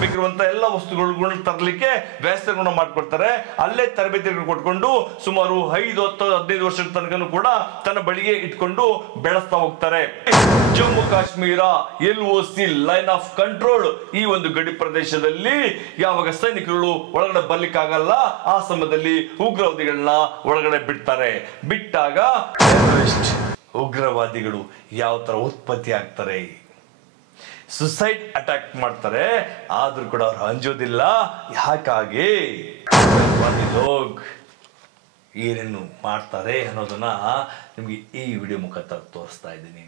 ಬೇಕಿರುವಂತ ಎಲ್ಲ ವಸ್ತುಗಳನ್ನು ತರಲಿಕ್ಕೆ ವ್ಯವಸ್ಥೆಗಳನ್ನು ಮಾಡ್ಕೊಳ್ತಾರೆ. ಅಲ್ಲೇ ತರಬೇತಿಗಳನ್ನು ಕೊಟ್ಕೊಂಡು ಸುಮಾರು 5, 10, 15 ವರ್ಷದ ತನಕ ಕೂಡ ತನ್ನ ಬಳಿಗೆ ಇಟ್ಕೊಂಡು ಬೆಳೆಸ್ತಾ ಹೋಗ್ತಾರೆ. Jammu Kashmir LOC line of control ಈ ಒಂದು ಗಡಿ ಪ್ರದೇಶದಲ್ಲಿ ಯಾವಾಗ ಸೈನಿಕರು ಒಳಗಡೆ ಬರ್ಲಿಕ್ಕಾಗಲ್ಲ ಆ ಸಮಯದಲ್ಲಿ ಉಗ್ರವಾದಿಗಳನ್ನ ಒಳಗಡೆ ಬಿಡ್ತಾರೆ. ಬಿಟ್ಟಾಗ ಉಗ್ರವಾದಿಗಳು ಯಾವ ತರ ಉತ್ಪತ್ತಿ ಆಗ್ತಾರೆ, ಸುಸೈಡ್ ಅಟ್ಯಾಕ್ ಮಾಡ್ತಾರೆ. ಆದ್ರೂ ಕೂಡ ಅವ್ರು ಅಂಜೋದಿಲ್ಲ. ಯಾಕಾಗಿ ಏನೇನು ಮಾಡ್ತಾರೆ ಅನ್ನೋದನ್ನ ನಿಮ್ಗೆ ಈ ವಿಡಿಯೋ ಮುಖಾಂತರ ತೋರಿಸ್ತಾ ಇದ್ದೀನಿ.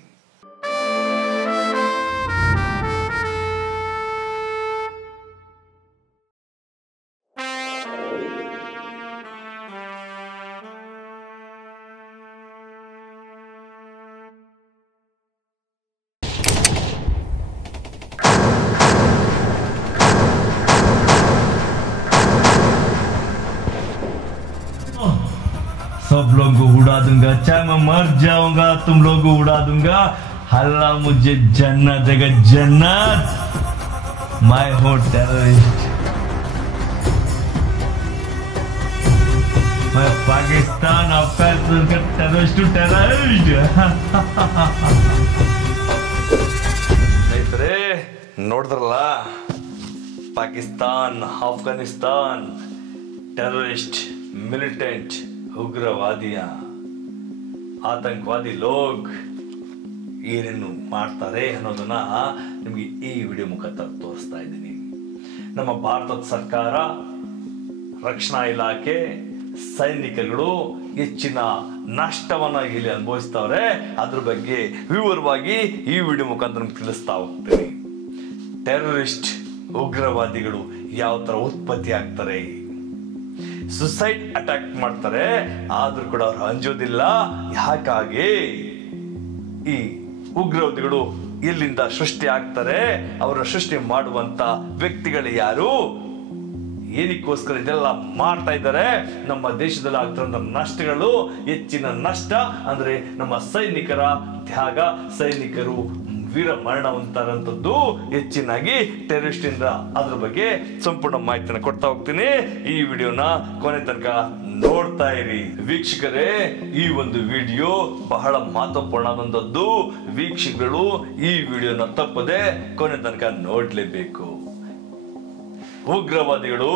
सब लोगों को उड़ा दूंगा, चाहे मैं मर जाऊंगा तुम लोगों को उड़ा दूंगा. हल्ला मुझे जन्नत देगा, जन्नत. मैं हूँ टेररिस्ट. मैं पाकिस्तान अफगानिस्तान का टेररिस्ट. ಸ್ನೇಹಿತರೆ ನೋಡಿದ್ರಲ್ಲ, ಪಾಕಿಸ್ತಾನ್ ಅಫ್ಘಾನಿಸ್ತಾನ್ ಟೆರರಿಸ್ಟ್ ಮಿಲಿಟೆಂಟ್ ಉಗ್ರವಾದಿಯ ಆತಂಕವಾದಿ ಲೋಗ್ ಏನೇನು ಮಾಡ್ತಾರೆ ಅನ್ನೋದನ್ನ ನಿಮಗೆ ಈ ವಿಡಿಯೋ ಮುಖಾಂತರ ತೋರಿಸ್ತಾ ಇದ್ದೀನಿ. ನಮ್ಮ ಭಾರತದ ಸರ್ಕಾರ, ರಕ್ಷಣಾ ಇಲಾಖೆ, ಸೈನಿಕಗಳು ಹೆಚ್ಚಿನ ನಷ್ಟವನ್ನ ಇಲ್ಲಿ ಅನುಭವಿಸ್ತವ್ರೆ. ಅದ್ರ ಬಗ್ಗೆ ವಿವರವಾಗಿ ಈ ವಿಡಿಯೋ ಮುಖಾಂತರ ತಿಳಿಸ್ತಾ ಹೋಗ್ತೀನಿ. ಟೆರರಿಸ್ಟ್ ಉಗ್ರವಾದಿಗಳು ಯಾವ ತರ ಉತ್ಪತ್ತಿ ಆಗ್ತಾರೆ, ಸುಸೈಡ್ ಅಟ್ಯಾಕ್ ಮಾಡ್ತಾರೆ. ಆದ್ರೂ ಕೂಡ ಅವ್ರು ಅಂಜೋದಿಲ್ಲ. ಯಾಕಾಗಿ ಈ ಉಗ್ರವಾದಿಗಳು ಎಲ್ಲಿಂದ ಸೃಷ್ಟಿ ಆಗ್ತಾರೆ, ಅವರ ಸೃಷ್ಟಿ ಮಾಡುವಂತ ವ್ಯಕ್ತಿಗಳು ಯಾರು, ಏನಕ್ಕೋಸ್ಕರ ಇದೆಲ್ಲ ಮಾಡ್ತಾ ಇದ್ದಾರೆ, ನಮ್ಮ ದೇಶದಲ್ಲಿ ಆಗ್ತಿರೋ ನಷ್ಟಗಳು, ಹೆಚ್ಚಿನ ನಷ್ಟ ಅಂದ್ರೆ ನಮ್ಮ ಸೈನಿಕರ ತ್ಯಾಗ, ಸೈನಿಕರು ವೀರ ಮರಣವಂತರಂತದ್ದು ಹೆಚ್ಚಿನಾಗಿ ಟೆರರಿಸ್ಟ್ ಇಂದ ಅದ್ರ ಬಗ್ಗೆ ಸಂಪೂರ್ಣ ಮಾಹಿತಿನ ಕೊಡ್ತಾ ಹೋಗ್ತೀನಿ. ಈ ವಿಡಿಯೋನ ಕೊನೆ ತನಕ ನೋಡ್ತಾ ಇರಿ ವೀಕ್ಷಕರೇ. ಈ ಒಂದು ವಿಡಿಯೋ ಬಹಳ ಮಹತ್ವಪೂರ್ಣವಾದದ್ದು. ವೀಕ್ಷಕರು ಈ ವಿಡಿಯೋನ ತಪ್ಪದೆ ಕೊನೆ ತನಕ ನೋಡ್ಲೇಬೇಕು. ಉಗ್ರವಾದಿಗಳು,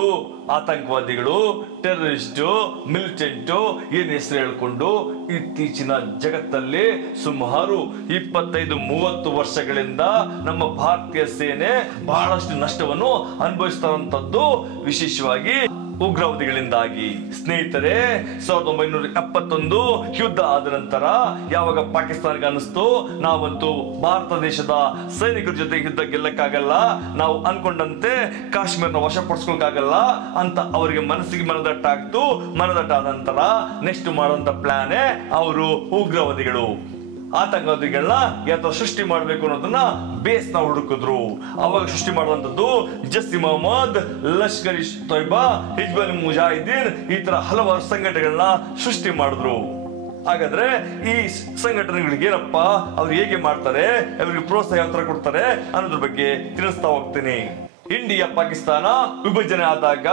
ಆತಂಕವಾದಿಗಳು, ಟೆರರಿಸ್ಟು, ಮಿಲಿಟೆಂಟು ಏನ್ ಹೆಸರು ಹೇಳ್ಕೊಂಡು ಇತ್ತೀಚಿನ ಜಗತ್ತಲ್ಲಿ ಸುಮಾರು 25-30 ವರ್ಷಗಳಿಂದ ನಮ್ಮ ಭಾರತೀಯ ಸೇನೆ ಬಹಳಷ್ಟು ನಷ್ಟವನ್ನು ಅನುಭವಿಸ್ತಾರಂತದ್ದು ವಿಶೇಷವಾಗಿ ಉಗ್ರವಾದಿಗಳಿಂದಾಗಿ. ಸ್ನೇಹಿತರೆ, 1971 ಯುದ್ಧ ಆದ ನಂತರ ಯಾವಾಗ ಪಾಕಿಸ್ತಾನಕ್ಕೆ ಅನಿಸ್ತು ನಾವಂತೂ ಭಾರತ ದೇಶದ ಸೈನಿಕರ ಜೊತೆ ಯುದ್ಧ ಗೆಲ್ಲಕ್ಕಾಗಲ್ಲ, ನಾವು ಅನ್ಕೊಂಡಂತೆ ಕಾಶ್ಮೀರನ ವಶಪಡಿಸ್ಕೊಳಕ್ಕಾಗಲ್ಲ ಅಂತ ಅವರಿಗೆ ಮನಸ್ಸಿಗೆ ಮನದಟ್ಟಾಗ್ತು. ಮನದಟ್ಟಾದ ನಂತರ ನೆಕ್ಸ್ಟ್ ಮಾಡುವಂತ ಪ್ಲಾನೇ ಅವರು ಉಗ್ರವಾದಿಗಳು, ಆತಂಕವಾದಿಗಳನ್ನ ಯಾವ ಸೃಷ್ಟಿ ಮಾಡಬೇಕು ಅನ್ನೋದನ್ನ ಬೇಸ್ ನ ಹುಡುಕಿದ್ರು. ಅವಾಗ ಸೃಷ್ಟಿ ಮಾಡುವಂತದ್ದು ಜೈಷ್ ಮೊಹಮ್ಮದ್, ಲಷ್ಕರ್ ಇ ತೊಯ್ಬಾ, ಹಿಜ್ಬುಲ್ ಮುಜಾಹಿದೀನ್ ಈ ತರ ಹಲವಾರು ಸಂಘಟನೆಗಳನ್ನ ಸೃಷ್ಟಿ ಮಾಡಿದ್ರು. ಹಾಗಾದ್ರೆ ಈ ಸಂಘಟನೆಗಳಿಗೆ ಏನಪ್ಪ, ಅವ್ರು ಹೇಗೆ ಮಾಡ್ತಾರೆ, ಅವರಿಗೆ ಪ್ರೋತ್ಸಾಹ ಯಾವ ತರ ಕೊಡ್ತಾರೆ ಅನ್ನೋದ್ರ ಬಗ್ಗೆ ತಿಳಿಸ್ತಾ ಹೋಗ್ತೀನಿ. ಇಂಡಿಯಾ ಪಾಕಿಸ್ತಾನ ವಿಭಜನೆ ಆದಾಗ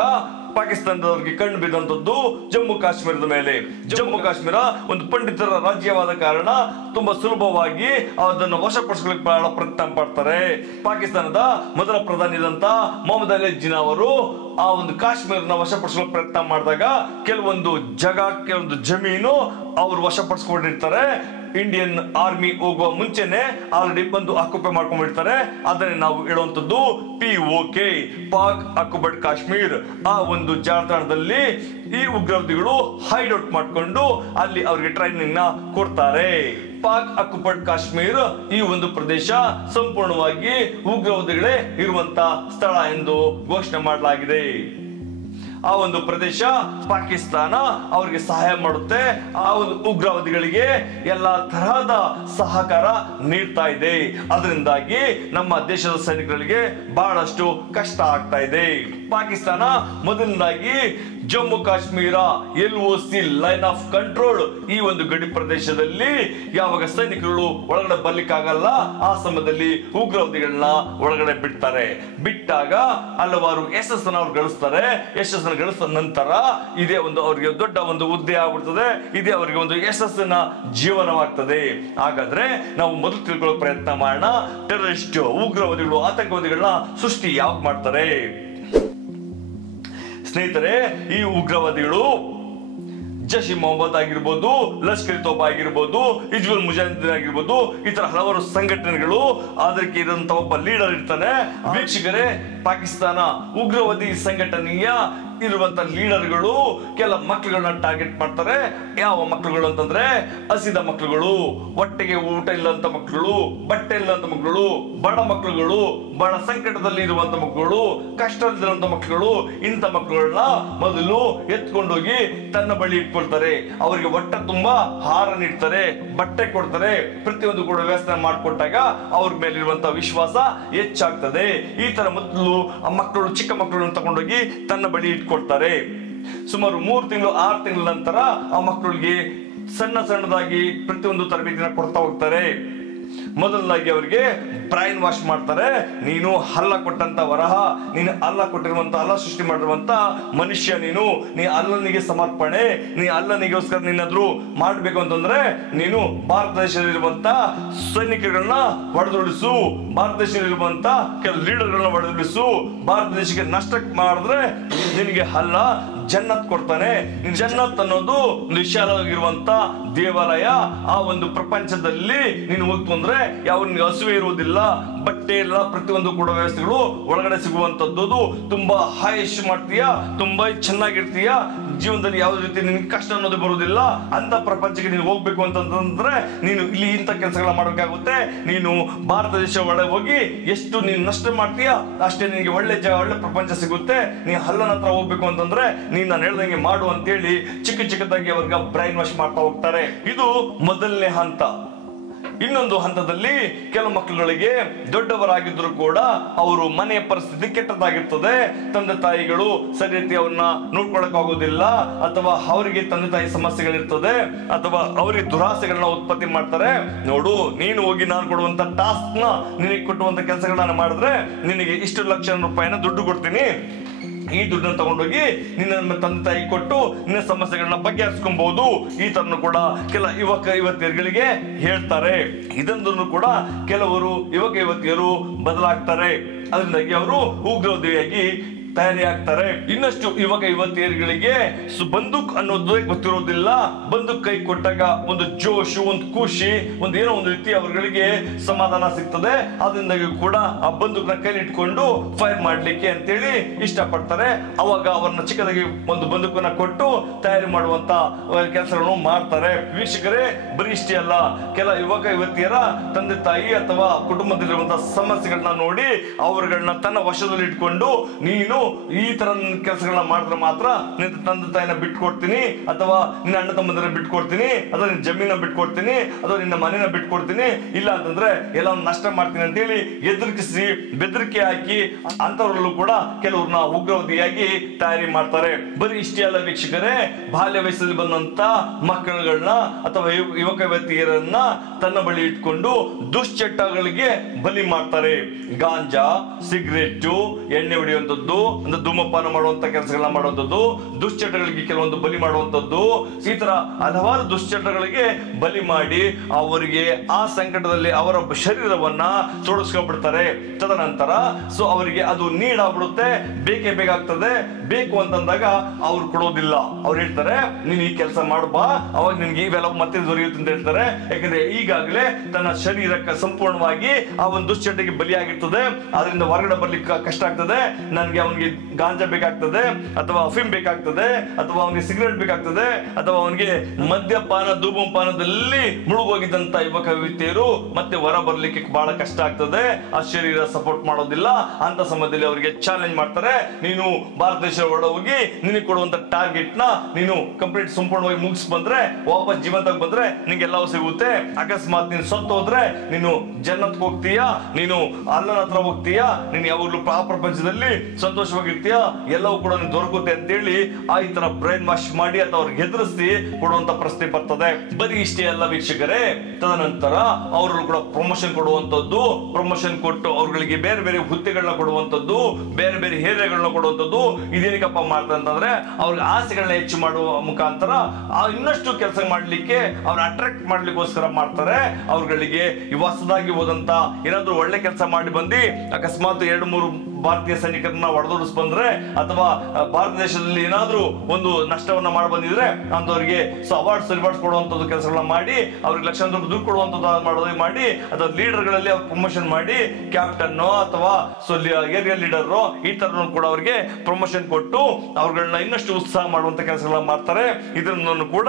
ಪಾಕಿಸ್ತಾನದವರಿಗೆ ಕಣ್ಣು ಬಿದ್ದಂತದ್ದು ಜಮ್ಮು ಕಾಶ್ಮೀರದ ಮೇಲೆ. ಜಮ್ಮು ಕಾಶ್ಮೀರ ಒಂದು ಪಂಡಿತರ ರಾಜ್ಯವಾದ ಕಾರಣ ತುಂಬಾ ಸುಲಭವಾಗಿ ಅದನ್ನು ವಶಪಡಿಸಿಕೊಳ್ಳಕ್ಕೆ ಬಹಳ ಪ್ರಯತ್ನ ಪಡ್ತಾರೆ. ಪಾಕಿಸ್ತಾನದ ಮೊದಲ ಪ್ರಧಾನಿಯಾದಂತ ಮೊಹಮ್ಮದ್ ಅಲಿ ಜಿನ್ನಾ ಅವರು ಆ ಒಂದು ಕಾಶ್ಮೀರನ ವಶಪಡಿಸಿಕೊಳ್ಳೋ ಪ್ರಯತ್ನ ಮಾಡಿದಾಗ ಕೆಲವೊಂದು ಕೆಲವೊಂದು ಜಮೀನು ಅವರು ವಶಪಡಿಸಿಕೊಂಡಿರ್ತಾರೆ. ಇಂಡಿಯನ್ ಆರ್ಮಿ ಹೋಗುವ ಮುಂಚೆನೆ ಆಲ್ರೆಡಿ ಬಂದು ಆಕ್ಯುಪೈ ಮಾಡ್ಕೊಂಡಿರ್ತಾರೆ. ಅದನ್ನೇ ನಾವು ಹೇಳುವಂತದ್ದು POK, ಪಾಕ್ ಆಕ್ಯುಪೈಡ್ ಕಾಶ್ಮೀರ್. ಆ ಒಂದು ಜಾಲತಾಣದಲ್ಲಿ ಈ ಉಗ್ರವಾದಿಗಳು ಹೈಡ್ಔಟ್ ಮಾಡ್ಕೊಂಡು ಅಲ್ಲಿ ಅವರಿಗೆ ಟ್ರೈನಿಂಗ್ ನ ಕೊಡ್ತಾರೆ. ಪಾಕ್ ಆಕ್ಯುಪೈಡ್ ಕಾಶ್ಮೀರ್ ಈ ಒಂದು ಪ್ರದೇಶ ಸಂಪೂರ್ಣವಾಗಿ ಉಗ್ರವಾದಿಗಳೇ ಇರುವಂತ ಸ್ಥಳ ಎಂದು ಘೋಷಣೆ ಮಾಡಲಾಗಿದೆ. ಆ ಒಂದು ಪ್ರದೇಶ ಪಾಕಿಸ್ತಾನ ಅವರಿಗೆ ಸಹಾಯ ಮಾಡುತ್ತೆ. ಆ ಒಂದು ಉಗ್ರವಾದಿಗಳಿಗೆ ಎಲ್ಲಾ ತರಹದ ಸಹಕಾರ ನೀಡ್ತಾ ಇದೆ. ಅದರಿಂದಾಗಿ ನಮ್ಮ ದೇಶದ ಸೈನಿಕರಿಗೆ ಬಹಳಷ್ಟು ಕಷ್ಟ ಆಗ್ತಾ ಇದೆ. ಪಾಕಿಸ್ತಾನ ಮೊದಲನೇದಾಗಿ Jammu Kashmir LOC line of control ಈ ಒಂದು ಗಡಿ ಪ್ರದೇಶದಲ್ಲಿ ಯಾವಾಗ ಸೈನಿಕರು ಒಳಗಡೆ ಬರ್ಲಿಕ್ಕಾಗಲ್ಲ ಆ ಸಮಯದಲ್ಲಿ ಉಗ್ರವಾದಿಗಳನ್ನ ಒಳಗಡೆ ಬಿಡ್ತಾರೆ. ಬಿಟ್ಟಾಗ ಹಲವಾರು ಯಶಸ್ಸನ್ನು ಅವ್ರು ಗಳಿಸ್ತಾರೆ. ಯಶಸ್ಸನ್ನು ಗಳಿಸಿದ ನಂತರ ಇದೇ ಒಂದು ಅವರಿಗೆ ದೊಡ್ಡ ಒಂದು ಹುದ್ದೆ ಆಗ್ಬಿಡ್ತದೆ. ಇದೇ ಅವರಿಗೆ ಒಂದು ಯಶಸ್ಸಿನ ಜೀವನವಾಗ್ತದೆ. ಹಾಗಾದ್ರೆ ನಾವು ಮೊದಲು ತಿಳ್ಕೊಳ್ಳೋ ಪ್ರಯತ್ನ ಮಾಡೋಣ. ಟೆರರಿಸ್ಟ್ ಉಗ್ರವಾದಿಗಳು ಆತಂಕವಾದಿಗಳನ್ನ ಸೃಷ್ಟಿ ಯಾವಾಗ ಮಾಡ್ತಾರೆ? ಸ್ನೇಹಿತರೆ, ಈ ಉಗ್ರವಾದಿಗಳು ಜೈಷ್ ಇ ಮೊಹಮ್ಮದ್ ಆಗಿರ್ಬೋದು, ಲಷ್ಕರ್ ಇ ತೊಯ್ಬಾ ಆಗಿರ್ಬೋದು, ಹಿಜ್ಬುಲ್ ಮುಜಾಹಿದೀನ್ ಆಗಿರ್ಬೋದು, ಈ ತರ ಹಲವಾರು ಸಂಘಟನೆಗಳು ಅದಕ್ಕೆ ಇದಂತ ಒಬ್ಬ ಲೀಡರ್ ಇರ್ತಾನೆ. ವೀಕ್ಷಕರೇ, ಪಾಕಿಸ್ತಾನ ಉಗ್ರವಾದಿ ಸಂಘಟನೆಯ ಇರುವಂತ ಲೀಡರ್ಗಳು ಕೆಲ ಮಕ್ಕಳುಗಳನ್ನ ಟಾರ್ಗೆಟ್ ಮಾಡ್ತಾರೆ. ಯಾವ ಮಕ್ಕಳುಗಳು ಅಂತಂದ್ರೆ ಹಸಿದ ಮಕ್ಕಳುಗಳು, ಹೊಟ್ಟೆಗೆ ಊಟ ಇಲ್ಲಂತ ಮಕ್ಕಳು, ಬಟ್ಟೆ ಇಲ್ಲಂತ ಮಕ್ಕಳು, ಬಡ ಮಕ್ಕಳುಗಳು, ಬಡ ಸಂಕಟದಲ್ಲಿ ಇರುವಂತ ಮಕ್ಕಳು, ಕಷ್ಟದಲ್ಲಿರುವಂತ ಮಕ್ಕಳು, ಇಂಥ ಮಕ್ಕಳುಗಳನ್ನ ಮೊದಲು ಎತ್ಕೊಂಡೋಗಿ ತನ್ನ ಬಳಿ ಇಟ್ಕೊಳ್ತಾರೆ. ಅವರಿಗೆ ಹೊಟ್ಟೆ ತುಂಬಾ ಆಹಾರ ನೀಡ್ತಾರೆ, ಬಟ್ಟೆ ಕೊಡ್ತಾರೆ. ಪ್ರತಿಯೊಂದು ಕೂಡ ವ್ಯವಸ್ಥೆ ಮಾಡಿಕೊಟ್ಟಾಗ ಅವ್ರ ಮೇಲಿರುವಂತಹ ವಿಶ್ವಾಸ ಹೆಚ್ಚಾಗ್ತದೆ. ಈ ತರ ಮೊದಲು ಆ ಮಕ್ಕಳು, ಚಿಕ್ಕ ಮಕ್ಕಳನ್ನು ತಗೊಂಡೋಗಿ ತನ್ನ ಬಳಿ ಇಟ್ಕೊಳ್ತಾರೆ. ಸುಮಾರು 3 ತಿಂಗಳು 6 ತಿಂಗಳ ನಂತರ ಆ ಮಕ್ಕಳಿಗೆ ಸಣ್ಣದಾಗಿ ಪ್ರತಿಯೊಂದು ತರಬೇತಿನ ಕೊಡ್ತಾ ಹೋಗ್ತಾರೆ. ಮೊದಲನಾಗಿ ಅವರಿಗೆ ಬ್ರೈನ್ ವಾಶ್ ಮಾಡ್ತಾರೆ. ನೀನು ಅಲ್ಲ ಕೊಟ್ಟಂತ ವರಹ, ನೀನು ಅಲ್ಲ ಕೊಟ್ಟಿರುವಂತ, ಅಲ್ಲ ಸೃಷ್ಟಿ ಮಾಡಿರುವಂತ ಮನುಷ್ಯ, ನೀ ಅಲ್ಲನಿಗೆ ಸಮರ್ಪಣೆ, ನೀ ಅಲ್ಲನಿಗೋಸ್ಕರ ನೀನಾದ್ರೂ ಮಾಡ್ಬೇಕು ಅಂತಂದ್ರೆ ನೀನು ಭಾರತ ದೇಶದಲ್ಲಿರುವಂತ ಸೈನಿಕಗಳನ್ನ ಹೊಡೆದುಳಿಸು, ಭಾರತ ದೇಶದಲ್ಲಿರುವಂತ ಕೆಲ ಲೀಡರ್ಗಳನ್ನ ಹೊಡೆದುಳಿಸು. ಭಾರತ ದೇಶಕ್ಕೆ ನಷ್ಟ ಮಾಡಿದ್ರೆ ನಿನಗೆ ಅಲ್ಲ ಜನ್ನತ್ ಕೊಡ್ತಾನೆ. ಜನ್ನತ್ ಅನ್ನೋದು ಒಂದು ವಿಶಾಲವಾಗಿರುವಂತ ದೇವಾಲಯ. ಆ ಒಂದು ಪ್ರಪಂಚದಲ್ಲಿ ನೀನು ಹೋಗ್ತು ಅಂದ್ರೆ ಯಾವ ಹಸುವೆ ಇರುವುದಿಲ್ಲ, ಬಟ್ಟೆ ಇಲ್ಲ, ಪ್ರತಿಯೊಂದು ಕೂಡ ವ್ಯವಸ್ಥೆಗಳು ಒಳಗಡೆ ಸಿಗುವಂತದ್ದು. ತುಂಬಾ ಆಯುಷ್ ಮಾಡ್ತೀಯ, ತುಂಬಾ ಚೆನ್ನಾಗಿರ್ತೀಯ, ಜೀವನದಲ್ಲಿ ಯಾವುದೇ ರೀತಿ ನಿನ್ಗೆ ಕಷ್ಟ ಅನ್ನೋದು ಬರುವುದಿಲ್ಲ. ಅಂತ ಪ್ರಪಂಚಕ್ಕೆ ನೀನು ಹೋಗ್ಬೇಕು ಅಂತಂದ್ರೆ ನೀನು ಇಲ್ಲಿ ಇಂಥ ಕೆಲಸಗಳ ಮಾಡಬೇಕಾಗುತ್ತೆ. ನೀನು ಭಾರತ ದೇಶ ಒಳಗೆ ಹೋಗಿ ಎಷ್ಟು ನೀನು ನಷ್ಟ ಮಾಡ್ತೀಯ ಅಷ್ಟೇ ನಿನಗೆ ಒಳ್ಳೆ ಪ್ರಪಂಚ ಸಿಗುತ್ತೆ. ನೀ ಹಲ್ಲನ ಹತ್ರ ಹೋಗ್ಬೇಕು ಅಂತಂದ್ರೆ ನೀನ್ ನಾನು ಹೇಳ್ದಂಗೆ ಮಾಡು ಅಂತೇಳಿ ಚಿಕ್ಕದಾಗಿ ಅವ್ರಿಗೆ ಬ್ರೈನ್ ವಾಶ್ ಮಾಡ್ತಾ ಹೋಗ್ತಾರೆ. ಇದು ಮೊದಲನೇ ಹಂತ. ಇನ್ನೊಂದು ಹಂತದಲ್ಲಿ ಕೆಲವು ಮಕ್ಕಳುಗಳಿಗೆ ದೊಡ್ಡವರಾಗಿದ್ರು ಕೂಡ ಅವರು ಮನೆಯ ಪರಿಸ್ಥಿತಿ ಕೆಟ್ಟದಾಗಿರ್ತದೆ. ತಂದೆ ತಾಯಿಗಳು ಸರಿ ರೀತಿ ಅವ್ರನ್ನ ನೋಡ್ಕೊಳಕ್ ಆಗೋದಿಲ್ಲ, ಅಥವಾ ಅವರಿಗೆ ತಂದೆ ತಾಯಿ ಸಮಸ್ಯೆಗಳಿರ್ತದೆ, ಅಥವಾ ಅವರಿಗೆ ದುರಾಸೆಗಳನ್ನ ಉತ್ಪತ್ತಿ ಮಾಡ್ತಾರೆ. ನೋಡು, ನೀನು ಹೋಗಿ ನಾನು ಕೊಡುವಂತ ಟಾಸ್ಕ್ ನ ನಿನಗೆ ಕೊಟ್ಟುವಂತ ಕೆಲಸಗಳನ್ನ ಮಾಡಿದ್ರೆ ನಿನಗೆ ಇಷ್ಟು ಲಕ್ಷ ರೂಪಾಯಿನ ದುಡ್ಡು ಕೊಡ್ತೀನಿ, ಈ ದುಡ್ಡನ್ನು ತಗೊಂಡೋಗಿ ನಿನ್ನ ತಂದೆ ತಾಯಿ ಕೊಟ್ಟು ನಿನ್ನ ಸಮಸ್ಯೆಗಳನ್ನ ಬಗೆಹರಿಸ್ಕೊಬಹುದು. ಈ ತರನು ಕೂಡ ಕೆಲ ಯುವತಿಯರಿಗೆ ಹೇಳ್ತಾರೆ. ಇದನ್ನು ಕೂಡ ಕೆಲವರು ಯುವತಿಯರು ಬದಲಾಗ್ತಾರೆ. ಅದರಿಂದಾಗಿ ಅವರು ಉಗ್ರವಾದಿಯಾಗಿ ತಯಾರಿಯಾಗ್ತಾರೆ. ಇನ್ನಷ್ಟು ಯುವತಿಯರಿಗೆ ಬಂದೂಕ್ ಅನ್ನೋದು ಗೊತ್ತಿರೋದಿಲ್ಲ. ಬಂದೂಕ್ ಕೈ ಕೊಟ್ಟಾಗ ಒಂದು ಜೋಶು, ಒಂದು ಖುಷಿ, ಒಂದು ಏನೋ ಒಂದು ರೀತಿ ಅವರುಗಳಿಗೆ ಸಮಾಧಾನ ಸಿಗ್ತದೆ. ಅದರಿಂದಾಗಿ ಕೂಡ ಆ ಬಂದೂಕ್ನ ಕೈಲಿಟ್ಕೊಂಡು ಫೈರ್ ಮಾಡ್ಲಿಕ್ಕೆ ಅಂತೇಳಿ ಇಷ್ಟಪಡ್ತಾರೆ. ಅವಾಗ ಅವ್ರನ್ನ ಚಿಕ್ಕದಾಗಿ ಒಂದು ಬಂದೂಕನ್ನ ಕೊಟ್ಟು ತಯಾರಿ ಮಾಡುವಂತ ಕೆಲಸಗಳನ್ನು ಮಾಡ್ತಾರೆ. ವೀಕ್ಷಕರೇ, ಬರೀ ಇಷ್ಟೇ ಅಲ್ಲ, ಕೆಲ ಯುವತಿಯರ ತಂದೆ ತಾಯಿ ಅಥವಾ ಕುಟುಂಬದಲ್ಲಿರುವಂತಹ ಸಮಸ್ಯೆಗಳನ್ನ ನೋಡಿ ಅವರುಗಳನ್ನ ತನ್ನ ವಶದಲ್ಲಿ ಇಟ್ಕೊಂಡು ನೀನು ಈ ತರ ಕೆಲಸಗಳನ್ನ ಮಾಡಿದ್ರೆ ಮಾತ್ರ ನಿನ್ನ ತಂದೆ ತಾಯಿನ ಬಿಟ್ಕೊಡ್ತೀನಿ, ಅಥವಾ ನಿನ್ನ ಅಣ್ಣ ತಮ್ಮದನ್ನ ಬಿಟ್ಕೊಡ್ತೀನಿ, ಅಥವಾ ನಿನ್ನ ಜಮೀನ ಬಿಟ್ಕೊಡ್ತೀನಿ, ಅಥವಾ ನಿನ್ನ ಮನೆನ ಬಿಟ್ಕೊಡ್ತೀನಿ, ಇಲ್ಲ ಅಂತಂದ್ರೆ ಎಲ್ಲ ನಷ್ಟ ಮಾಡ್ತೀನಿ ಅಂತೇಳಿ ಎದುರಿಸಿ ಬೆದರಿಕೆ ಹಾಕಿ ಅಂತವರಲ್ಲೂ ಕೂಡ ಕೆಲವ್ರನ್ನ ಉಗ್ರವಾದಿಯಾಗಿ ತಯಾರಿ ಮಾಡ್ತಾರೆ. ಬರೀ ಇಷ್ಟೇ ಅಲ್ಲ ವೀಕ್ಷಕರೇ, ಬಾಲ್ಯ ವಯಸ್ಸಲ್ಲಿ ಬಂದಂತ ಮಕ್ಕಳುಗಳನ್ನ ಅಥವಾ ಯುವತಿಯರನ್ನ ತನ್ನ ಬಳಿ ಇಟ್ಕೊಂಡು ದುಶ್ಚಟಗಳಿಗೆ ಬಲಿ ಮಾಡ್ತಾರೆ. ಗಾಂಜಾ, ಸಿಗರೇಟ್, ಎಣ್ಣೆ ಹೊಡೆಯುವಂಥದ್ದು, ಅಂದ್ರೆ ಧೂಮಪಾನ ಮಾಡುವಂತ ಕೆಲಸಗಳನ್ನ ಮಾಡುವಂಥದ್ದು, ದುಶ್ಚಟಗಳಿಗೆ ಕೆಲವೊಂದು ಬಲಿ ಮಾಡುವಂಥದ್ದು, ಈ ತರ ಹಲವಾರು ದುಶ್ಚಟಗಳಿಗೆ ಬಲಿ ಮಾಡಿ ಅವರಿಗೆ ಆ ಸಂಕಟದಲ್ಲಿ ಅವರ ಶರೀರವನ್ನ ತೊಡಗಿಸ್ಕೊಂಡ್ಬಿಡ್ತಾರೆ. ತದನಂತರ ಅವರಿಗೆ ಅದು ನೀಡಾಗ್ಬಿಡುತ್ತೆ, ಬೇಕೇ ಬೇಕಾಗ್ತದೆ. ಬೇಕು ಅಂತಂದಾಗ ಅವ್ರು ಕೊಡೋದಿಲ್ಲ. ಅವ್ರು ಹೇಳ್ತಾರೆ ನೀನ್ ಈ ಕೆಲಸ ಮಾಡಬಾ, ಅವಾಗ ನಿನ್ಗೆ ಇವೆಲ್ಲ ಮತ್ತೆ ದೊರೆಯುತ್ತೆ ಅಂತ ಹೇಳ್ತಾರೆ. ಯಾಕಂದ್ರೆ ಈಗಾಗಲೇ ತನ್ನ ಶರೀರಕ್ಕೆ ಸಂಪೂರ್ಣವಾಗಿ ಆ ಒಂದು ದುಶ್ಚಟಕ್ಕೆ ಬಲಿಯಾಗಿರ್ತದೆ. ಅದರಿಂದ ಹೊರಗಡೆ ಬರ್ಲಿಕ್ಕೆ ಕಷ್ಟ ಆಗ್ತದೆ. ನನ್ಗೆ ಅವನಿಗೆ ಅವನಿಗೆ ಗಾಂಜಾ ಬೇಕಾಗ್ತದೆ, ಅಥವಾ ಅಫೀಮ್ ಬೇಕಾಗ್ತದೆ, ಅಥವಾ ಅವನಿಗೆ ಸಿಗರೇಟ್ ಬೇಕಾಗ್ತದೆ, ಅಥವಾ ಅವನಿಗೆ ಮದ್ಯಪಾನ ಧೂಮಪಾನದಲ್ಲಿ ಮುಳುಗೋಗಿದ್ದಂತ ಯುವಕ ಯುವತಿಯರು ಮತ್ತೆ ಹೊರ ಬರ್ಲಿಕ್ಕೆ ಬಹಳ ಕಷ್ಟ ಆಗ್ತದೆ, ಆ ಶರೀರ ಸಪೋರ್ಟ್ ಮಾಡೋದಿಲ್ಲ. ಅಂತ ಸಮಯದಲ್ಲಿ ಅವರಿಗೆ ಚಾಲೆಂಜ್ ಮಾಡ್ತಾರೆ, ನೀನು ಭಾರತ ದೇಶ ಹೊರ ಹೋಗಿ ನಿನಗೆ ಕೊಡುವಂತ ಟಾರ್ಗೆಟ್ ನ ನೀನು ಕಂಪ್ಲೀಟ್ ಸಂಪೂರ್ಣವಾಗಿ ಮುಗಿಸ್ ಬಂದ್ರೆ, ವಾಪಸ್ ಜೀವಂತವಾಗಿ ಬಂದ್ರೆ ನಿಂಗೆಲ್ಲವೂ ಸಿಗುತ್ತೆ. ಅಕಸ್ಮಾತ್ ನೀನು ಸತ್ತು ಹೋದ್ರೆ ನೀನು ಜನ್ನತ್ ಹೋಗ್ತೀಯಾ, ನೀನು ಅಲ್ಲನ ಹತ್ರ ಹೋಗ್ತೀಯಾ, ನೀನು ಯಾವಾಗಲೂ ಆ ಪ್ರಪಂಚದಲ್ಲಿ ಸಂತೋಷವಾಗಿರ್ತೀಯಾ, ಎಲ್ಲವೂ ಕೂಡ ನೀನು ದೊರಕುತ್ತೆ ಅಂತೇಳಿ ಈ ತರ ಬ್ರೈನ್ ವಾಶ್ ಮಾಡಿ ಅಥವಾ ಅವ್ರಿಗೆ ಹೆದರಿಸಿ ಕೊಡುವಂತ ಪ್ರಶ್ನೆ ಬರ್ತದೆ. ಬರೀ ಇಷ್ಟೇ ಅಲ್ಲ ವೀಕ್ಷಕರೇ, ತದನಂತರ ಅವರು ಕೂಡ ಪ್ರಮೋಷನ್ ಕೊಡುವಂತದ್ದು, ಪ್ರಮೋಷನ್ ಕೊಟ್ಟು ಅವ್ರಿಗೆ ಬೇರೆ ಬೇರೆ ಹುದ್ದೆಗಳನ್ನ ಕೊಡುವಂತದ್ದು, ಬೇರೆ ಬೇರೆ ಹೇರೆಗಳನ್ನ ಕೊಡುವಂತದ್ದು. ಇದೇನಕ್ಕಪ್ಪ ಮಾಡ್ತಾರೆ ಅಂತಂದ್ರೆ ಅವ್ರಿಗೆ ಆಸೆಗಳನ್ನ ಹೆಚ್ಚು ಮಾಡುವ ಮುಖಾಂತರ ಇನ್ನಷ್ಟು ಕೆಲಸ ಮಾಡ್ಲಿಕ್ಕೆ ಅವ್ರ ಅಟ್ರಾಕ್ಟ್ ಮಾಡ್ಲಿಕ್ಕೋಸ್ಕರ ಮಾಡ್ತಾರೆ. ಅವ್ರಗಳಿಗೆ ಹೊಸದಾಗಿ ಹೋದಂತ ಏನಾದ್ರು ಒಳ್ಳೆ ಕೆಲಸ ಮಾಡಿ ಬಂದು ಅಕಸ್ಮಾತ್ 2-3 ಭಾರತೀಯ ಸೈನಿಕರನ್ನ ಹೊಡೆದೋಡಿಸ್ ಬಂದ್ರೆ, ಅಥವಾ ಭಾರತ ದೇಶದಲ್ಲಿ ಏನಾದ್ರೂ ಒಂದು ನಷ್ಟವನ್ನ ಮಾಡಿ ಬಂದಿದ್ರೆ ಅಂತವರಿಗೆ ಅವಾರ್ಡ್ಸ್ ರಿವಾರ್ಡ್ಸ್ ಕೊಡುವಂತದ್ದು ಕೆಲಸಗಳನ್ನ ಮಾಡಿ, ಅವ್ರಿಗೆ ಲಕ್ಷಾಂತರ ದುಡ್ಡು ಕೊಡುವಂತದ್ದು ಮಾಡಿ, ಅಥವಾ ಲೀಡರ್ ಗಳಲ್ಲಿ ಅವ್ರು ಪ್ರಮೋಷನ್ ಮಾಡಿ ಕ್ಯಾಪ್ಟನ್ ಅಥವಾ ಏರಿಯಾ ಲೀಡರ್ ಈ ತರ ಕೂಡ ಅವರಿಗೆ ಪ್ರಮೋಷನ್ ಕೊಟ್ಟು ಅವ್ರಗಳನ್ನ ಇನ್ನಷ್ಟು ಉತ್ಸಾಹ ಮಾಡುವಂತ ಕೆಲಸಗಳನ್ನ ಮಾಡ್ತಾರೆ. ಇದನ್ನು ಕೂಡ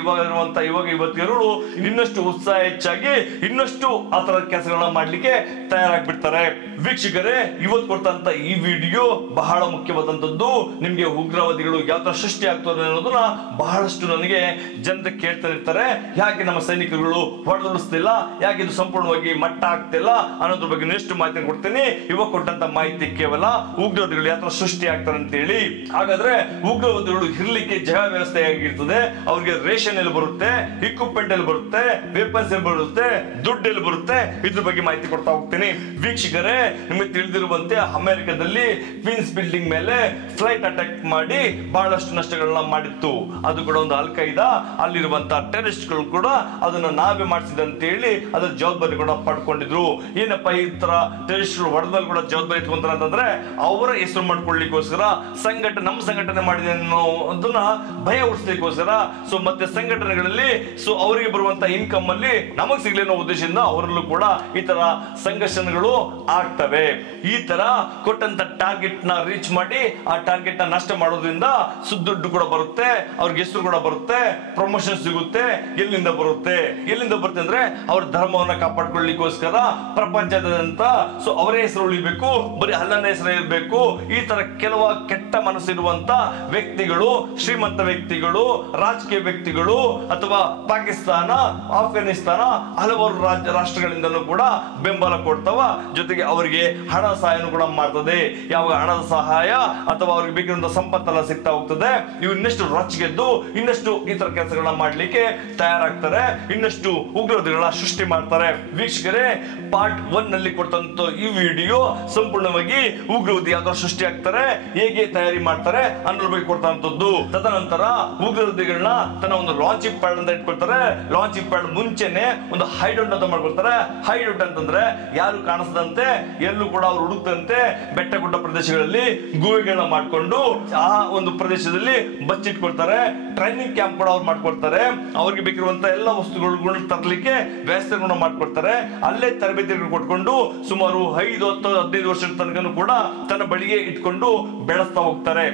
ಇವಾಗ ಇರುವಂತ ಯುವತಿಯರು ಇನ್ನಷ್ಟು ಉತ್ಸಾಹ ಹೆಚ್ಚಾಗಿ ಇನ್ನಷ್ಟು ಆ ತರ ಕೆಲಸಗಳನ್ನ ಮಾಡ್ಲಿಕ್ಕೆ ತಯಾರಾಗ್ಬಿಡ್ತಾರೆ. ವೀಕ್ಷಕರೇ, ಇವತ್ತು ಕೊಡ್ತಂತ ಈ ವಿಡಿಯೋ ಬಹಳ ಮುಖ್ಯವಾದಂತದ್ದು. ನಿಮ್ಗೆ ಉಗ್ರವಾದಿಗಳು ಯಾವ ತರ ಸೃಷ್ಟಿ ಆಗ್ತದೆ ಅನ್ನೋದನ್ನ ಬಹಳಷ್ಟು ನನಗೆ ಜನತೆ ಕೇಳ್ತಾ ಇರ್ತಾರೆ. ಯಾಕೆ ನಮ್ಮ ಸೈನಿಕರುಗಳು ಹೊಡೆದೊಡಿಸ್ತಿಲ್ಲ, ಯಾಕೆ ಇದು ಸಂಪೂರ್ಣವಾಗಿ ಮಟ್ಟ ಆಗ್ತಿಲ್ಲ ಅನ್ನೋದ್ರ ಬಗ್ಗೆ ಎಷ್ಟು ಮಾಹಿತಿ ಕೊಡ್ತೀನಿ. ಇವಾಗ ಕೊಟ್ಟಂತ ಮಾಹಿತಿ ಕೇವಲ ಉಗ್ರವಾದಿಗಳು ಯಾವ ತರ ಸೃಷ್ಟಿ ಆಗ್ತಾರೆ ಅಂತ ಹೇಳಿ. ಹಾಗಾದ್ರೆ ಉಗ್ರವಾದಿಗಳು ಇರ್ಲಿಕ್ಕೆ ಜಾಗ ವ್ಯವಸ್ಥೆ ಆಗಿರ್ತದೆ, ಅವ್ರಿಗೆ ರೇಷನ್ ಎಲ್ಲಿ ಬರುತ್ತೆ, ಇಕ್ವಿಪ್ಮೆಂಟ್ ಎಲ್ಲಿ ಬರುತ್ತೆ, ವೆಪನ್ಸ್ ಎಲ್ಲಿ ಬರುತ್ತೆ, ದುಡ್ಡು ಎಲ್ಲಿ ಬರುತ್ತೆ, ಇದ್ರ ಬಗ್ಗೆ ಮಾಹಿತಿ ಕೊಡ್ತಾ ಹೋಗ್ತೀನಿ. ವೀಕ್ಷಕರೇ, ನಿಮಗೆ ತಿಳಿದಿರುವಂತೆ ಅಮೆರಿಕದಲ್ಲಿ ಕ್ವೀನ್ಸ್ ಬಿಲ್ಡಿಂಗ್ ಮೇಲೆ ಫ್ಲೈಟ್ ಅಟ್ಯಾಕ್ ಮಾಡಿ ಬಹಳಷ್ಟು ನಷ್ಟಗಳನ್ನ ಮಾಡಿತ್ತು. ಅದು ಕೂಡ ಒಂದು ಅಲ್ ಖೈದಾ, ಅಲ್ಲಿರುವಂತಹ ಟೆರರಿಸ್ಟ್ ಗಳು ಕೂಡ ಅದನ್ನ ನಾವೇ ಮಾಡಿಸಿದ ಅಂತ ಹೇಳಿ ಅದ್ರ ಜವಾಬ್ದಾರಿ ಕೂಡ ಪಡ್ಕೊಂಡಿದ್ರು. ಏನಪ್ಪಾ ಈ ತರ ಟೆರರಿಸ್ಟ್ ಗಳು ಹೊಡೆದಲ್ಲಿ ಕೂಡ ಜವಾಬ್ದಾರಿ ಇಟ್ಕೊಂತಾರೆ ಅಂತಂದ್ರೆ ಅವರ ಹೆಸರು ಮಾಡ್ಕೊಳ್ಳಿಕ್ಕೋಸ್ಕರ ನಮ್ಮ ಸಂಘಟನೆ ಮಾಡಿದೆ ಅನ್ನೋದನ್ನ ಭಯ ಉಳಿಸ್ಲಿಕ್ಕೋಸ್ಕರ. ಮತ್ತೆ ಸಂಘಟನೆಗಳಲ್ಲಿ ಅವರಿಗೆ ಬರುವಂತ ಇನ್ಕಮ್ ಅಲ್ಲಿ ನಮಗ್ ಸಿಗ್ಲಿ ಅನ್ನೋ ಉದ್ದೇಶದಿಂದ ಅವರಲ್ಲೂ ಕೂಡ ಈ ತರ ಸಂಘರ್ಷಗಳು ಆಗ್ತವೆ. ಈ ತರ ಕೊಟ್ಟಂತ ಟಾರ್ಗೆಟ್ ನ ರೀಚ್ ಮಾಡಿ ಆ ಟಾರ್ಗೆಟ್ ನ ನಷ್ಟ ಮಾಡೋದ್ರಿಂದ ದುಡ್ಡು ಕೂಡ ಬರುತ್ತೆ, ಅವ್ರಿಗೆ ಹೆಸರು ಕೂಡ ಬರುತ್ತೆ, ಪ್ರಮೋಷನ್ ಸಿಗುತ್ತೆ. ಎಲ್ಲಿಂದ ಬರುತ್ತೆ ಅಂದ್ರೆ ಅವ್ರ ಧರ್ಮವನ್ನ ಕಾಪಾಡ್ಕೊಳ್ಳಿಕ್ಕೋಸ್ಕರ ಪ್ರಪಂಚದಾದ್ಯಂತ ಅವರೇ ಹೆಸರು ಉಳಿಬೇಕು, ಬರೀ ಅಲ್ಲನ ಹೆಸರು ಇರಬೇಕು. ಈ ತರ ಕೆಲವು ಕೆಟ್ಟ ಮನಸ್ಸಿರುವಂತ ವ್ಯಕ್ತಿಗಳು, ಶ್ರೀಮಂತ ವ್ಯಕ್ತಿಗಳು, ರಾಜಕೀಯ ವ್ಯಕ್ತಿಗಳು, ಅಥವಾ ಪಾಕಿಸ್ತಾನ, ಆಫ್ಘಾನಿಸ್ತಾನ ಹಲವಾರು ರಾಷ್ಟ್ರಗಳಿಂದಲೂ ಕೂಡ ಬೆಂಬಲ ಕೊಡ್ತಾವ. ಜೊತೆಗೆ ಅವರಿಗೆ ಹಣ ಸಹಾಯನೂ ಕೂಡ ಮಾಡ್ತದೆ. ಯಾವಾಗ ಹಣದ ಸಹಾಯ ಅಥವಾ ಅವ್ರಿಗೆ ಬೇಕಿರುವಂತ ಸಂಪತ್ತೆಲ್ಲ ಸಿಗ್ತಾ ಹೋಗ್ತದೆ, ಇವು ಇನ್ನಷ್ಟು ರೊಚ್ಚಿಗೆದ್ದು ಇನ್ನಷ್ಟು ಈ ತರ ಕೆಲಸಗಳನ್ನ ಮಾಡ್ಲಿಕ್ಕೆ ತಯಾರಾಗ್ತಾರೆ, ಇನ್ನಷ್ಟು ಉಗ್ರವಾದಿಗಳ ಸೃಷ್ಟಿ ಮಾಡ್ತಾರೆ. ವೀಕ್ಷಕರೇ, ಪಾರ್ಟ್ 1 ನಲ್ಲಿ ಕೊಟ್ಟಂತ ಈ ವಿಡಿಯೋ ಸಂಪೂರ್ಣವಾಗಿ ಉಗ್ರವಾದಿ ಯಾವ ಸೃಷ್ಟಿ ಆಗ್ತಾರೆ, ಹೇಗೆ ತಯಾರಿ ಮಾಡ್ತಾರೆ ಅನ್ನೋದ್ರ ಬಗ್ಗೆ ಕೊಡ್ತಂತದ್ದು. ತದನಂತರ ಉಗ್ರವಾದಿಗಳನ್ನ ತನ್ನ ಒಂದು ಲಾಂಚಿಂಗ್ ಪ್ಯಾಡ್ ಅಂತ ಇಟ್ಕೊಳ್ತಾರೆ. ಲಾಂಚಿಂಗ್ ಪ್ಯಾಡ್ ಮುಂಚೆನೆ ಒಂದು ಹೈಡೌಟ್ ಅಂತ ಮಾಡ್ಕೊಳ್ತಾರೆ. ಹೈಡೌಟ್ ಅಂತಂದ್ರೆ ಯಾರು ಕಾಣಿಸದಂತೆ, ಎಲ್ಲೂ ಕೂಡ ಅವ್ರು ಹುಡುಕ್ತಂತೆ ಬೆಟ್ಟ ಗುಡ್ಡ ಪ್ರದೇಶಗಳಲ್ಲಿ ಗುಹೆಗಳನ್ನ ಮಾಡ್ಕೊಂಡು ಆ ಒಂದು ಪ್ರದೇಶದಲ್ಲಿ ಬಚ್ಚಿಟ್ಕೊಳ್ತಾರೆ. ಟ್ರೈನಿಂಗ್ ಕ್ಯಾಂಪ್ ಕೂಡ ಅವ್ರು ಮಾಡ್ಕೊಳ್ತಾರೆ. ಅವ್ರಿಗೆ ಬೇಕಿರುವಂತ ಎಲ್ಲ ವಸ್ತುಗಳು ತರಲಿಕ್ಕೆ ವ್ಯವಸ್ಥೆಗಳನ್ನ ಮಾಡ್ಕೊಳ್ತಾರೆ. ಅಲ್ಲೇ ತರಬೇತಿಗಳು ಕೊಟ್ಕೊಂಡು ಸುಮಾರು 5-10-15 ವರ್ಷದ ತನಕ ಕೂಡ ತನ್ನ ಬಳಿಗೆ ಇಟ್ಕೊಂಡು ಬೆಳೆಸ್ತಾ ಹೋಗ್ತಾರೆ.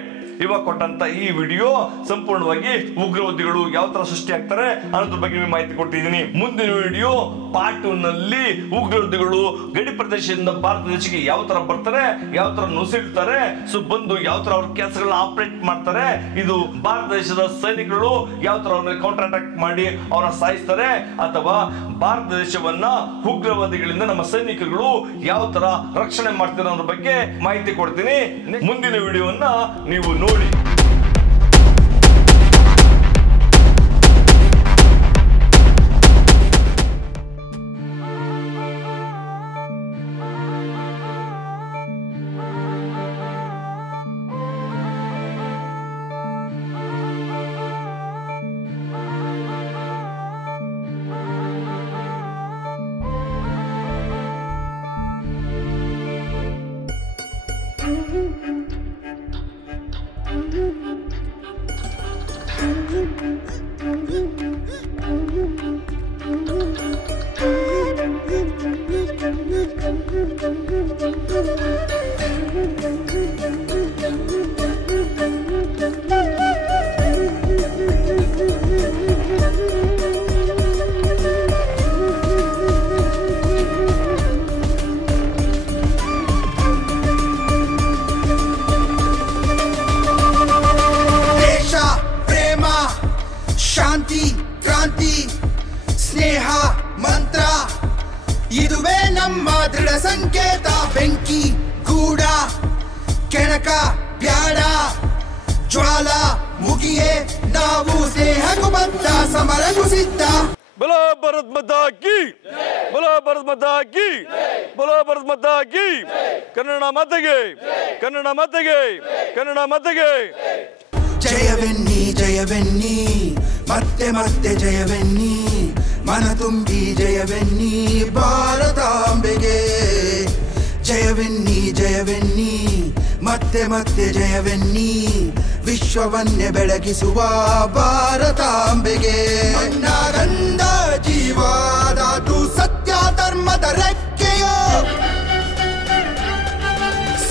ಇವಾಗ ಕೊಟ್ಟಂತ ಈ ವಿಡಿಯೋ ಸಂಪೂರ್ಣವಾಗಿ ಉಗ್ರವಾದಿಗಳು ಯಾವ ತರ ಸೃಷ್ಟಿ ಆಗ್ತಾರೆ ಅನ್ನೋದ್ರ ಬಗ್ಗೆ ಮಾಹಿತಿ ಕೊಟ್ಟಿದ್ದೀನಿ. ಮುಂದಿನ ವಿಡಿಯೋ ಪಾರ್ಟ್ 2 ನಲ್ಲಿ ಉಗ್ರವಾದಿಗಳು ಗಡಿ ಪ್ರದೇಶದಿಂದ ಭಾರತ ದೇಶಕ್ಕೆ ಯಾವ ತರ ಬರ್ತಾರೆ, ಯಾವ ತರ ನುಸುಳ್ತಾರೆ, ಬಂದು ಯಾವ ತರ ಅವ್ರ ಕೆಲಸಗಳನ್ನ ಆಪರೇಟ್ ಮಾಡ್ತಾರೆ, ಇದು ಭಾರತ ದೇಶದ ಸೈನಿಕರು ಯಾವ ತರ ಅವ್ರನ್ನ ಕೌಂಟರ್ ಅಟ್ಯಾಕ್ ಮಾಡಿ ಅವ್ರನ್ನ ಸಾಯಿಸ್ತಾರೆ, ಅಥವಾ ಭಾರತ ದೇಶವನ್ನ ಉಗ್ರವಾದಿಗಳಿಂದ ನಮ್ಮ ಸೈನಿಕರು ಯಾವ ತರ ರಕ್ಷಣೆ ಮಾಡ್ತಾರೆ ಅನ್ನೋದ್ರ ಬಗ್ಗೆ ಮಾಹಿತಿ ಕೊಡ್ತೀನಿ. ಮುಂದಿನ ವಿಡಿಯೋವನ್ನ ನೀವು ನೋಡಿ. Thank you. ಕೆಣಕ ಬ್ಯಾಡ ಜ್ವಾಲ ಮುಗಿಯೇ ನಾವು ಸ್ನೇಹಕ್ಕೂ ಬದ್ಧ ಸಮರಕ್ಕೂ ಸಿದ್ಧ. बोलो भारत माता की, बोलो भारत माता की, बोलो भारत माता की. ಕನ್ನಡ ಮಾತೆಗೆ, ಕನ್ನಡ ಮಾತೆಗೆ, ಕನ್ನಡ ಮಾತೆಗೆ. ಜಯವೆನ್ನಿ ಜಯವೆನ್ನಿ ಮತ್ತೆ ಮತ್ತೆ ಜಯವೆನ್ನಿ ಮನ ತುಂಬಿ ಜಯವೆನ್ನಿ ಭಾರತಾಂಬೆಗೆ. ಜಯವೆನ್ನಿ ಜಯವೆನ್ನಿ ಮತ್ತೆ ಮತ್ತೆ ಜಯವೆನ್ನಿ ವಿಶ್ವವನ್ನೇ ಬೆಳಗಿಸುವ ಭಾರತಾಂಬೆಗೆ. ಗಂಧ ಜೀವಾದಾತು ಸತ್ಯ ಧರ್ಮದ ರೆಕ್ಕೆಯೋ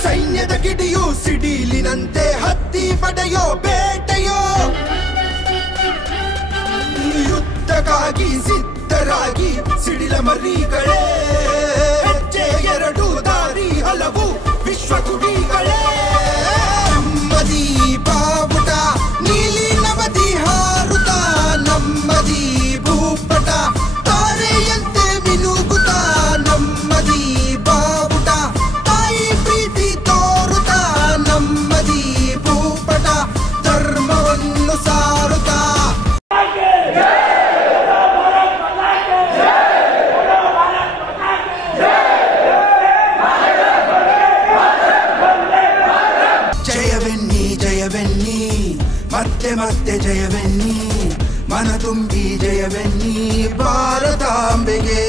ಸೈನ್ಯದ ಕಿಡಿಯೋ ಸಿಡಿಲಿನಂತೆ ಹತ್ತಿ ಪಡೆಯೋ ಬೇಟೆಯೋ ಯುದ್ಧಕ್ಕಾಗಿ ಸಿದ್ಧರಾಗಿ ಸಿಡಿಲ ಮರಿಗಳೇ ಹೆಜ್ಜೆ ಎರಡು ದಾರಿ ಹಲವು ವಿಶ್ವ ಗುಡಿಗಳೇ. ನಮ್ಮದಿ ಬಾವುಟ ನೀಲಿ ನವದಿ ಹಾರುತ ನಮ್ಮದಿ ಭೂಪಟ ತಾರೆಯಂತೆ ಮಿನುಗುತ್ತ ನಮ್ಮದಿ ಬಾವುಟ ತಾಯಿ ಪ್ರೀತಿ ತೋರುತ ನಮ್ಮದಿ ಭೂಪಟ ಧರ್ಮವನ್ನು ಸಾರುತ್ತ. ಜಯವೆನ್ನಿ ಜಯವೆನ್ನಿ ಮತ್ತೆ ಮತ್ತೆ ಜಯವೆನ್ನಿ ಮನ ತುಂಬಿ ಜಯವೆನ್ನಿ ಭಾರತಾಂಬೆಗೆ.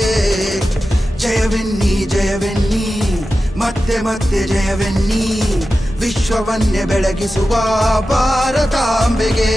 ಜಯವೆನ್ನಿ ಜಯವೆನ್ನಿ ಮತ್ತೆ ಮತ್ತೆ ಜಯವೆನ್ನಿ ವಿಶ್ವವನ್ನೇ ಬೆಳಗಿಸುವ ಭಾರತಾಂಬೆಗೆ.